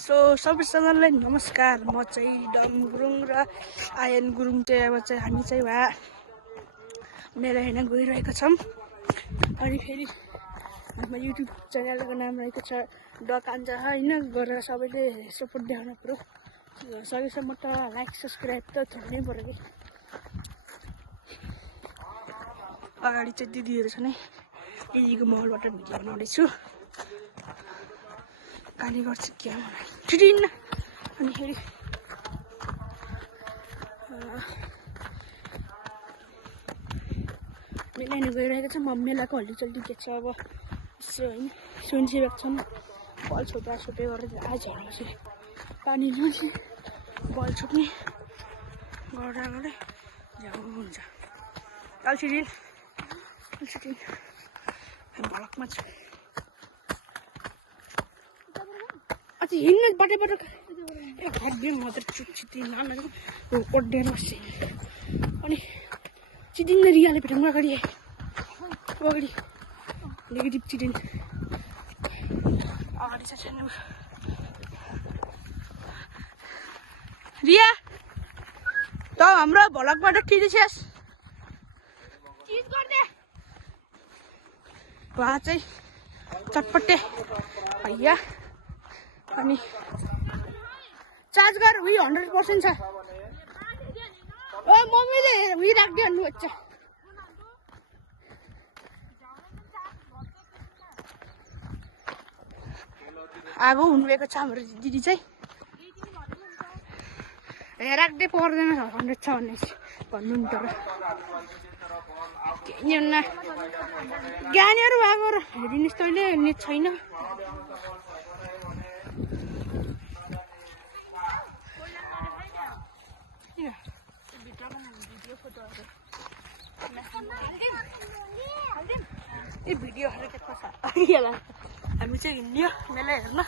So सबैजनालाई नमस्कार। म चाहिँ डम गुरुङ र आयन गुरुङ चाहिँ अब चाहिँ हामी चाहिँ मेला हेर्न गइरहेका छौँ। अनि फेरि हाम्रो युट्युब च्यानलको नाम रहेको छ ड कान्छा होइन, गरेर सबैले सपोर्ट देखाउनु पर्यो। सकेसम्म त लाइक सब्सक्राइब त थोर्नै पर्यो कि। अगाडि चाहिँ दिदीहरू छ नै, दिदीको महलबाट भिडियो बनाउँदैछु। गाली गर्छ क्या छिटिन्न। अनि फेरि मेला हेर्नु गइरहेको छ। म मेलाको हल्लीचल्ली के छ अब यसो होइन, स्वयंसेवक छन्, बल छोटा छोटे गरेर आज झर्नुहोस् पानी जुल्छ, बल छोप्ने गर्दा गर्दै झ्याउ हुन्छ। कालछिटिन भलकमा छु। अझै हिँड्नु बाटो घरबिर मात्र छिट्टी नानीहरू ओड्डेर बस्छ। अनि चिटिन रियाले भेटौँ अगाडि नेगेटिभ चिटिन अगाडि छ सानो रिया। त हाम्रो भलकबाट खिचिछस् वहाँ चाहिँ चटपटे भैया। अनि चार्ज गर उही 100% छ। ओ मम्मीले उही राख्दै हाल्नुहुन्छ। आगो हुनुभएको छ हाम्रो दिदी चाहिँ। राख्दै पर्दैन 100 छ भने भन्नु नि। तर ज्ञानीहरू भएको र हेरिनुहोस् तैँले नेट छैन। ए भिडियोहरू के छ हामी चाहिँ हिँड्यो मेला हेर्न।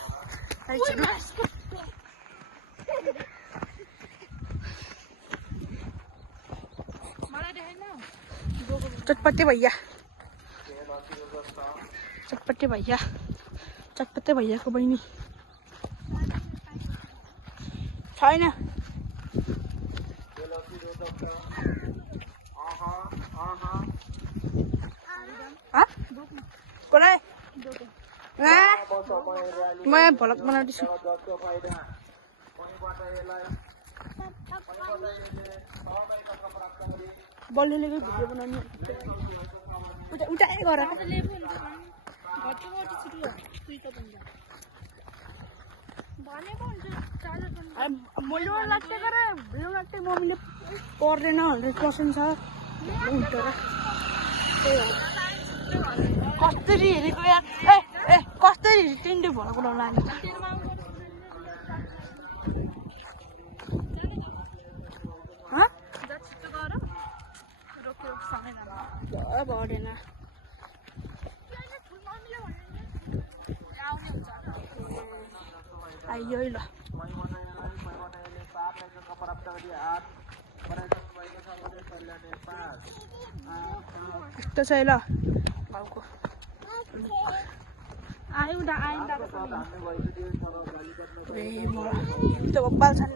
चटपटे भैयाको बहिनी छैन। म यहाँ भलक बनाउँदैछु। बल्लुले भिडियो बनाउनु उठाइ गर। मम्मीले पर्दैन 100% छ कसरी हेरेको यार। ए कसरी तिनले भलक बनाउनु लाग्यो भरेन। आइयो ल यस्तो छ ल भाउको आयो त भोपाल छन्।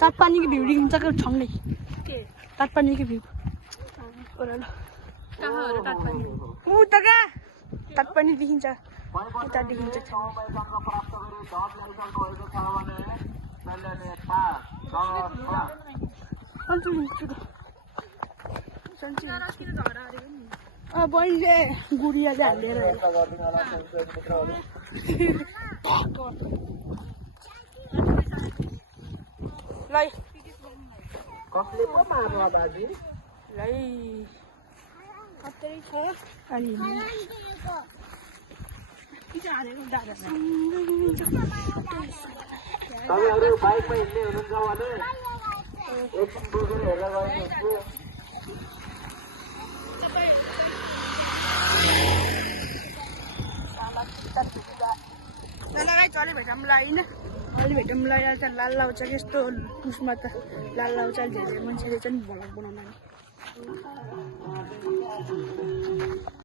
तातपानी की भ्यू देखिन्छ क्या ठन्डै। तातपानी की भ्यू उता कहाँ तातपानी देखिन्छ, उता देखिन्छ। बहिनीले गुडियाले हालेर लै कसले पो मार्ला बाजी लै कतै छ। अनि तपाईहरु बाइकमा हिँड्ने हुनुहुन्छ भने एक बुजुर्ग हेरेर गइदिन्छु। चले भेटौँला होइन, अहिले भेटौँला। यहाँ चाहिँ लाल लाउँछ कि यस्तो उसमा त लाल लाउँछ। धेरै मान्छेले चाहिँ भलक बनाउनु